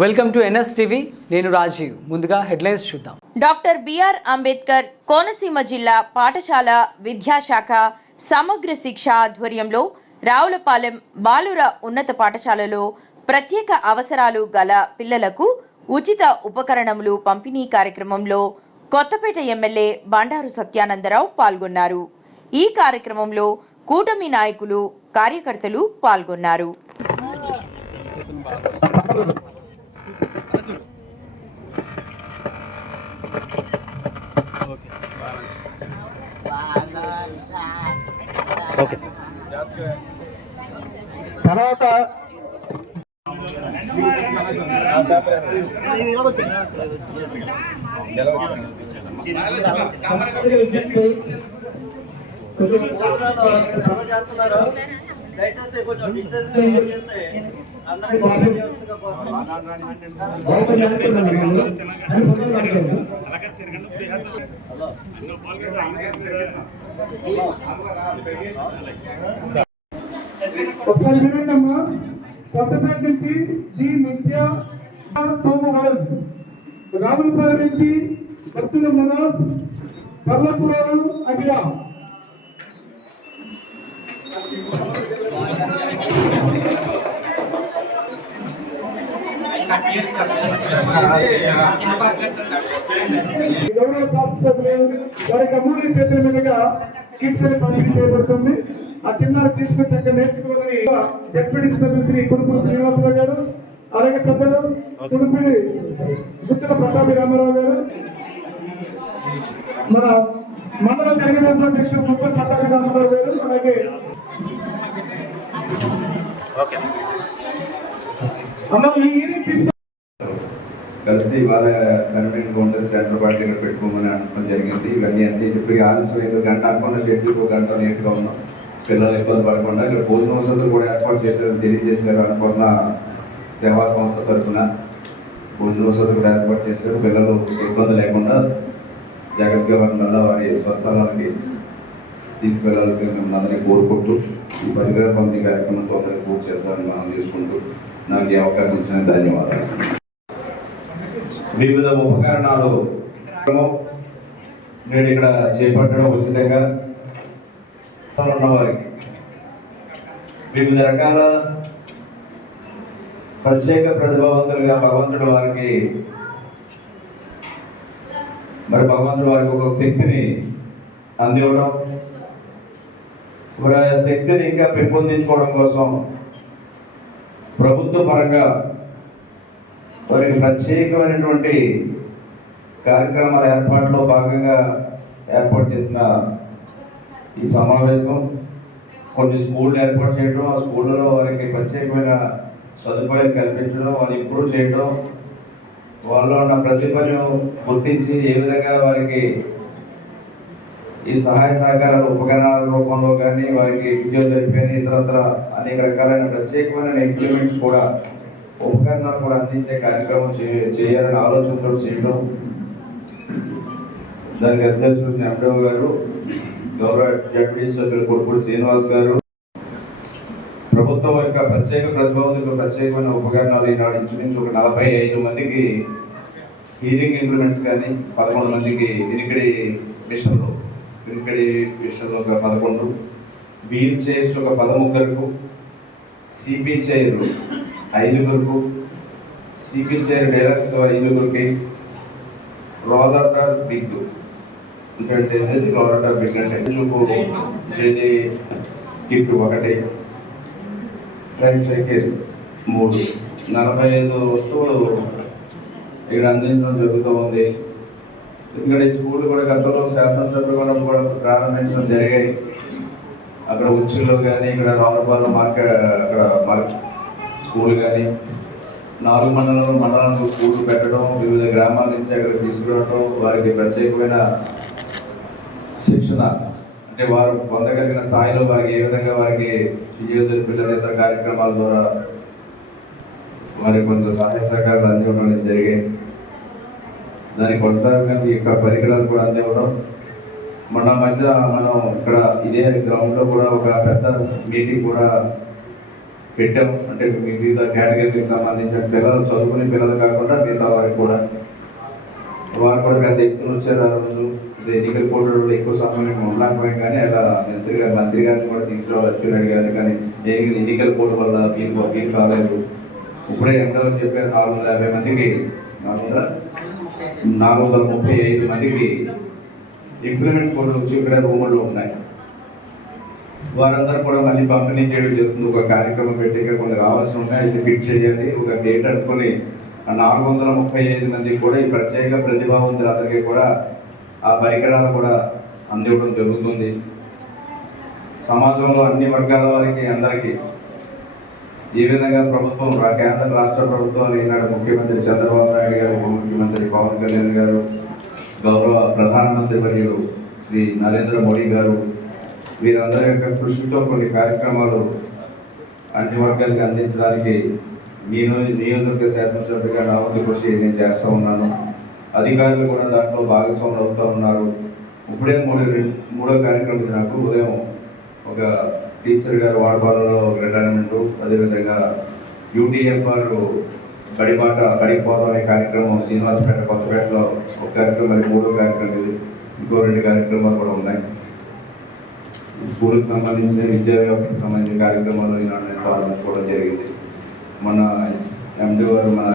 Welcome to NS TV. నేను రాజీవ్. ముందుగా headlines చూద్దాం. డాక్టర్ బిఆర్ అంబేద్కర్ కోనసీమ జిల్లా పాఠశాల విద్యాశాఖ సమగ్ర శిక్ష ఆధ్వర్యంలో రావులపాలెం బాలుర ఉన్నత పాఠశాలలో ప్రత్యేక అవసరాలు గల పిల్లలకు ఉచిత ఉపకరణములు పంపిణీ కార్యక్రమంలో కొత్తపేట ఎమ్మెల్యే బండారు సత్యానందరావు పాల్గొన్నారు. ఈ కార్యక్రమంలో కూటమి నాయకులు, కార్యకర్తలు పాల్గొన్నారు. Okay sir. తర్వాత ఒకసారి వినండమ్మా. కొత్తపేట నుంచి జి నిత్య తోమవరం, రావులపాలెం నుంచి భక్తుల మనోజ్, పర్లపురాలు అఖిల. గౌరవ శాస్త్రసభ్యులు వారికి అమూల్య చేతుల మీదుగా కిట్స్ అని పంపిణీ చేయబడుతుంది. ఆ చిన్నారి తీసుకొచ్చి అక్కడ నేర్చుకోవాలని జడ్పీటీ సభ్యులు శ్రీ కుడుపుడు శ్రీనివాసరావు గారు, అలాగే పెద్దలు కుడుపుడి గుత్తుల ప్రతాపి రామారావు గారు, మన మండల తెలుగుదేశం అధ్యక్షుడు గుత్తుల ప్రతాపి రామారావు గారు, అలాగే కలిసి వాళ్ళ కన్వీనర్ కౌంటర్ సెంటర్ పార్టీ దగ్గర పెట్టుకోమని అనడం జరిగింది. ఇవన్నీ అంతే చెప్పి ఆలస్యం గంట అనుకున్న షెడ్యూల్ ఒక గంట లేట్గా ఉన్నాం. పిల్లలు ఇబ్బంది పడకుండా ఇక్కడ భోజన వసతులు కూడా ఏర్పాటు చేశారు, తెలియజేశారు. అనుకున్న సేవా సంస్థ తరఫున భోజన వసతులు కూడా ఏర్పాటు చేశారు. పిల్లలు ఇబ్బంది లేకుండా జాగ్రత్తగా వల్ల వారి స్వస్థలానికి తీసుకువెళ్లాల్సిన మిమ్మల్ని అందరినీ కోరుకుంటూ ఈ పరికర పంపిణీ కార్యక్రమంతో అందరికీ పూర్తి చేద్దామని మనం తీసుకుంటూ నాకు ఈ అవకాశం ఇచ్చిన ధన్యవాదాలు. వివిధ ఉపకరణాలు నేడు ఇక్కడ చేపట్టడం ఉచితంగా ఉన్న వారికి వివిధ రకాల ప్రత్యేక ప్రతిభావంతులుగా భగవంతుడు వారికి ఒక శక్తిని అందివ్వడం, వారి శక్తిని ఇంకా పెంపొందించుకోవడం కోసం ప్రభుత్వ పరంగా వారికి ప్రత్యేకమైనటువంటి కార్యక్రమాల ఏర్పాటులో భాగంగా ఏర్పాటు చేసిన ఈ సమావేశం. కొన్ని స్కూళ్ళు ఏర్పాటు చేయడం, ఆ స్కూళ్ళలో వారికి ప్రత్యేకమైన సదుపాయం కల్పించడం, వాళ్ళు ఇంప్రూవ్ చేయడం, వాళ్ళలో ఉన్న ప్రతిభను గుర్తించి ఏ విధంగా వారికి ఈ సహాయ సహకారాల ఉపకరణాల రూపంలో కానీ వారికి ఫిజియోథెరపీ అని ఇతరత్ర అనేక రకాలైన ప్రత్యేకమైన ఇంప్లిమెంట్స్ కూడా ఉపకరణాలు కూడా అందించే కార్యక్రమం చేయాలని ఆలోచనతో చేయడం. దానికి అధ్యక్షుడు ఎండో గారు, గౌరవ జడ్పీ సభ్యులు కొడుకుడు శ్రీనివాస్ గారు, ప్రభుత్వం యొక్క ప్రత్యేక ప్రతిభావంతులకు ప్రత్యేకమైన ఉపకరణాలు ఈనాడు ఇంచుమించు ఒక 45 మందికి హీరింగ్ ఇంప్లిమెంట్స్ కానీ, 11 మందికి వినికిడి మిషన్లు ఒక 11, వీల్ చైర్స్ ఒక 13, CP chair 5, CP chair deluxe 5, roller big అంటే రోలర్ బిగ్ అంటే చూపు కిట్ 1, ట్రైసైకిల్ 3, 45 వస్తువులు ఇక్కడ అందించడం జరుగుతూ ఉంది. ఎందుకంటే ఈ స్కూల్ కూడా గతంలో శాసనసభ్యులు కూడా ప్రారంభించడం జరిగాయి. అక్కడ ఉచ్చుల్లో కానీ, ఇక్కడ రావులపాలెం అక్కడ స్కూల్ కానీ, 4 మండలాలకు స్కూల్ పెట్టడం, వివిధ గ్రామాల నుంచి అక్కడ తీసుకురావడం, వారికి ప్రత్యేకమైన శిక్షణ అంటే వారు పొందగలిగిన స్థాయిలో వారికి ఏ విధంగా వారికి ఫిజియోథెరపీ ఇతర కార్యక్రమాల ద్వారా వారికి కొంచెం సహాయ సహకారాలు అందివ్వడం జరిగాయి. దానికి కొనసాగంగా ఈ యొక్క పరికరాలు కూడా అందివ్వడం. మన మధ్య మనం ఇక్కడ ఇదే గ్రౌండ్లో కూడా ఒక పెద్ద మీటింగ్ కూడా పెట్టాం. అంటే వివిధ కేటగిరీకి సంబంధించిన పిల్లలు, చదువుకునే పిల్లలు కాకుండా మిగతా వారికి కూడా పెద్ద ఎత్తున వచ్చారు. ఆ రోజు ఎన్నికల కోడ్లో ఎక్కువ సమయం ఉండలేకపోయాం, కానీ అలా మంత్రి గారిని కూడా తీసుకురావాలి అచ్చులు అడిగారు, కానీ ఎన్నికల కోడ్ వల్ల వీలు కాలేదు. ఇప్పుడే ఎంతవరకు చెప్పారు, 450 మందికి 435 మందికి ఇంప్లిమెంట్స్ కోడ్లు వచ్చి ఇక్కడ రూముల్లో ఉన్నాయి. వారందరూ కూడా మళ్ళీ పంపిణీ చేయడం జరుగుతుంది. ఒక కార్యక్రమం పెట్టి ఇక్కడ కొన్ని రావాల్సి ఉన్నాయి, ఇది ఫిట్ చేయాలి. ఒక డేట్ అనుకుని 435 మందికి కూడా ఈ ప్రత్యేక ప్రతిభావంతులందరికీ కూడా ఆ పరికరాలు కూడా అందివ్వడం జరుగుతుంది. సమాజంలో అన్ని వర్గాల వారికి అందరికీ ఈ విధంగా ప్రభుత్వం, కేంద్ర రాష్ట్ర ప్రభుత్వాలు, ఈనాడు ముఖ్యమంత్రి చంద్రబాబు నాయుడు గారు, ఉప ముఖ్యమంత్రి పవన్ కళ్యాణ్ గారు, గౌరవ ప్రధానమంత్రి వర్యులు శ్రీ నరేంద్ర మోడీ గారు, వీరందరి యొక్క కృషితో కొన్ని కార్యక్రమాలు అన్ని వర్గాలకు అందించడానికి నియోజకవర్గ శాసనసభ్యుగా నా వంతు కృషి నేను చేస్తూ ఉన్నాను. అధికారులు కూడా దాంట్లో భాగస్వాములు అవుతూ ఉన్నారు. ఇప్పుడే మూడో కార్యక్రమం నాకు ఉదయం ఒక టీచర్ గారు వాడపాలలో రిటైర్మెంటు, అదేవిధంగా UTFR బడిపోవడం అనే కార్యక్రమం శ్రీనివాసపేట కొత్తపేటలో ఒక కార్యక్రమం, మరి మూడో కార్యక్రమం ఇది. ఇంకో 2 కార్యక్రమాలు కూడా ఉన్నాయి. స్కూల్కి సంబంధించిన, విద్యా వ్యవస్థకు సంబంధించిన కార్యక్రమాలు ఈనాడు నేను ప్రారంభించుకోవడం జరిగింది. మన MD గారు, మన